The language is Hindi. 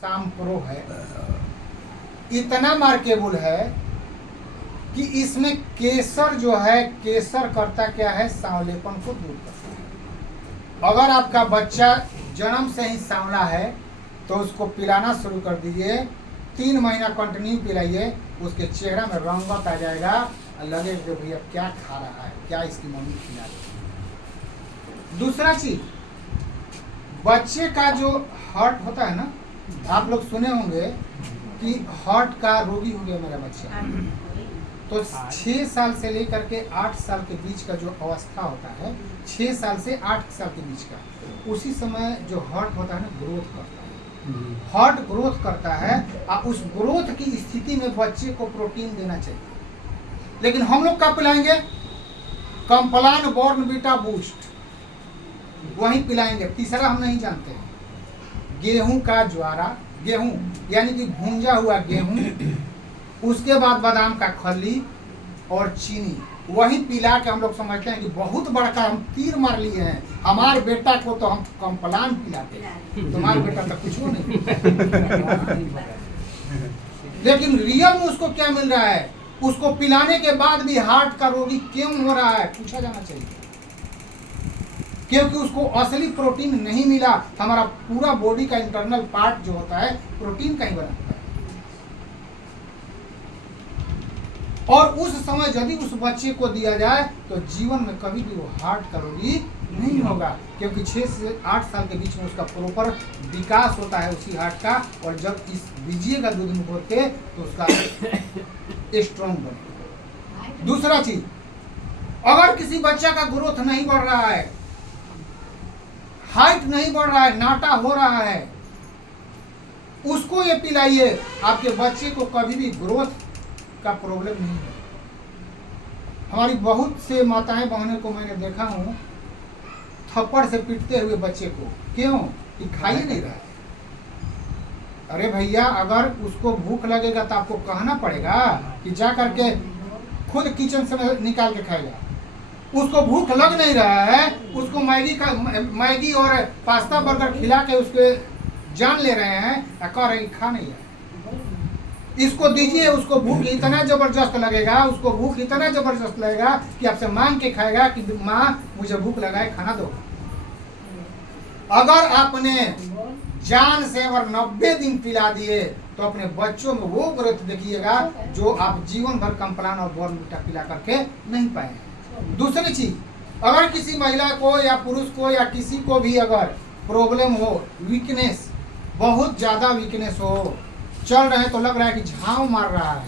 साम प्रो है, इतना मार्केबल है कि इसमें केसर जो है, केसर करता क्या है, सांवलेपन को दूर करता है। अगर आपका बच्चा जन्म से ही सांवला है तो उसको पिलाना शुरू कर दीजिए, 3 महीना कंटिन्यू पिलाइए, उसके चेहरा में रंगत आ जाएगा और लगेगा कि भैया क्या खा रहा है, क्या इसकी मम्मी खिला रही है। दूसरा चीज, बच्चे का जो हार्ट होता है ना, आप लोग सुने होंगे कि हार्ट का रोगी हो गया मेरा बच्चा, तो 6 साल से लेकर के 8 साल के बीच का जो अवस्था होता है, 6 साल से 8 साल के बीच का, उसी समय जो हार्ट होता है ना, ग्रोथ करता है। हार्ट ग्रोथ करता है और उस ग्रोथ की स्थिति में बच्चे को प्रोटीन देना चाहिए। लेकिन हम लोग क्या पिलाएंगे? कॉम्प्लान बॉर्नवीटा बूस्ट, वही पिलाएंगे। तीसरा हम नहीं जानते हैं, गेहूं का ज्वारा, गेहूं यानी कि भूंजा हुआ गेहूं, उसके बाद बादाम का खल्ली और चीनी, वही पिला के हम लोग समझते हैं कि बहुत बड़का हम तीर मार लिए हैं, हमारे बेटा को तो हम कॉम्प्लान पिलाते हैं, तुम्हारे बेटा तो कुछ नहीं। लेकिन रियल में उसको क्या मिल रहा है? उसको पिलाने के बाद भी हार्ट का रोगी क्यों हो रहा है, पूछा जाना चाहिए। क्योंकि उसको असली प्रोटीन नहीं मिला। हमारा पूरा बॉडी का इंटरनल पार्ट जो होता है प्रोटीन का ही बना होता है। और उस समय यदि उस बच्चे को दिया जाए तो जीवन में कभी भी वो हार्ट का रोगी नहीं होगा, क्योंकि 6 से 8 साल के बीच में उसका प्रॉपर विकास होता है उसी हार्ट का। और जब इस दीजिएगा दूध में घोल के तो उसका स्ट्रॉन्ग बनेगा। दूसरा चीज, अगर किसी बच्चा का ग्रोथ नहीं बढ़ रहा है, हाइट नहीं बढ़ रहा है, नाटा हो रहा है, उसको ये पिलाइए, आपके बच्चे को कभी भी ग्रोथ का प्रॉब्लम नहीं है। हमारी बहुत से माताएं बहनों को मैंने देखा हूं थप्पड़ से पीटते हुए बच्चे को, क्यों? कि खा ही नहीं रहा है। अरे भैया, अगर उसको भूख लगेगा तो आपको कहना पड़ेगा कि जा करके खुद किचन से निकाल के खाएगा। उसको भूख लग नहीं रहा है, उसको मैगी और पास्ता बर्गर खिला के उसके जान ले रहे हैं, कह रहे खा नहीं है। इसको दीजिए, उसको भूख इतना जबरदस्त लगेगा, उसको भूख इतना जबरदस्त लगेगा कि आपसे मांग के खाएगा कि माँ मुझे भूख लगा है, खाना दो। अगर आपने जान से अगर 90 दिन पिला दिए तो अपने बच्चों में वो ग्रोथ देखिएगा जो आप जीवन भर कॉम्प्लान और बॉर्नवीटा पिला करके नहीं पाए। दूसरी चीज, अगर किसी महिला को या पुरुष को या किसी को भी अगर प्रॉब्लम हो, वीकनेस, बहुत ज्यादा वीकनेस हो, चल रहे तो लग रहा है कि झांव मार रहा है,